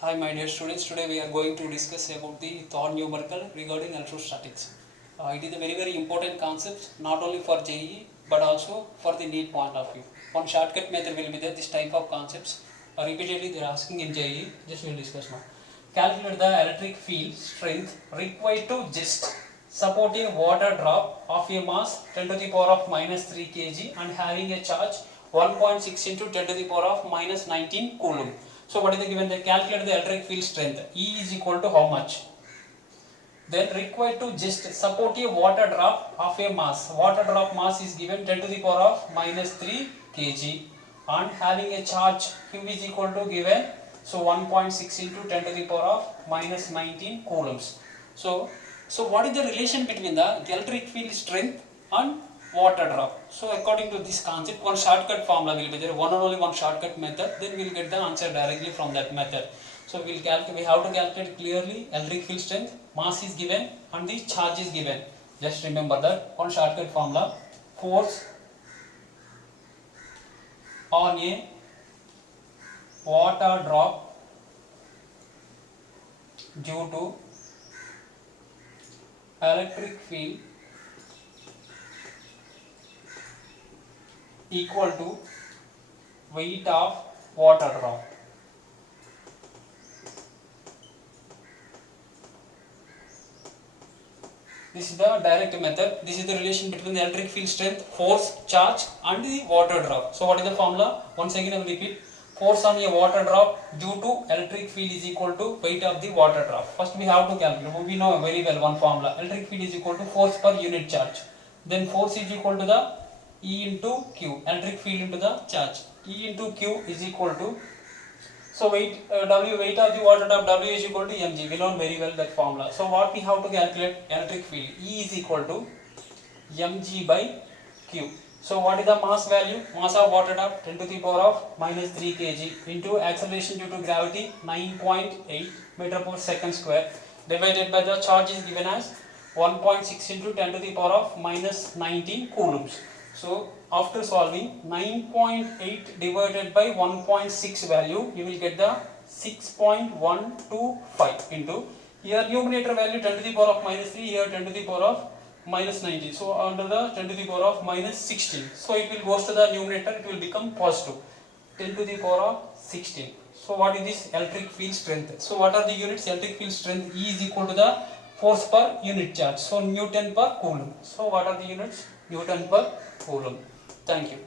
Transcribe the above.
Hi my dear students, today we are going to discuss about the third numerical regarding electrostatics. It is a very important concept not only for JEE but also for the NEET point of view. One shortcut method will be there, this type of concepts repeatedly they are asking in JEE, just we will discuss now. Calculate the electric field strength required to just support a water drop of a mass 10 to the power of minus 3 kg and having a charge 1.6 into 10 to the power of minus 19 coulomb. So what is the given? They calculate the electric field strength. E is equal to how much? Then required to just support a water drop of a mass. Water drop mass is given 10 to the power of minus 3 kg and having a charge Q is equal to given, so 1.6 into 10 to the power of minus 19 coulombs. So what is the relation between the electric field strength and water drop? So according to this concept, one shortcut formula will be there, only one shortcut method, then we will get the answer directly from that method. So we have to calculate clearly electric field strength, mass is given and the charge is given. Just remember that one shortcut formula, force on a water drop due to electric field equal to weight of water drop. This is the direct method. This is the relation between the electric field strength, force, charge and the water drop. So what is the formula? Once again I will repeat. Force on a water drop due to electric field is equal to weight of the water drop. First we have to calculate. We know very well one formula. Electric field is equal to force per unit charge. Then force is equal to the E into Q. Electric field into the charge. E into Q is equal to, so weight weight of the water drop, W is equal to mg. We know very well that formula. So what we have to calculate? Electric field. E is equal to mg by Q. So what is the mass value? Mass of water drop 10 to the power of minus 3 kg into acceleration due to gravity 9.8 meter per second square divided by the charge is given as 1.6 into 10 to the power of minus 19 coulombs. So after solving 9.8 divided by 1.6 value, you will get the 6.125 into, here numerator value 10 to the power of minus 3, here 10 to the power of minus 19. So under the 10 to the power of minus 16. So it will goes to the numerator, it will become positive. 10 to the power of 16. So what is this? Electric field strength. So what are the units? Electric field strength E is equal to the force per unit charge. So Newton per coulomb. So what are the units? Newton per coulomb. Thank you.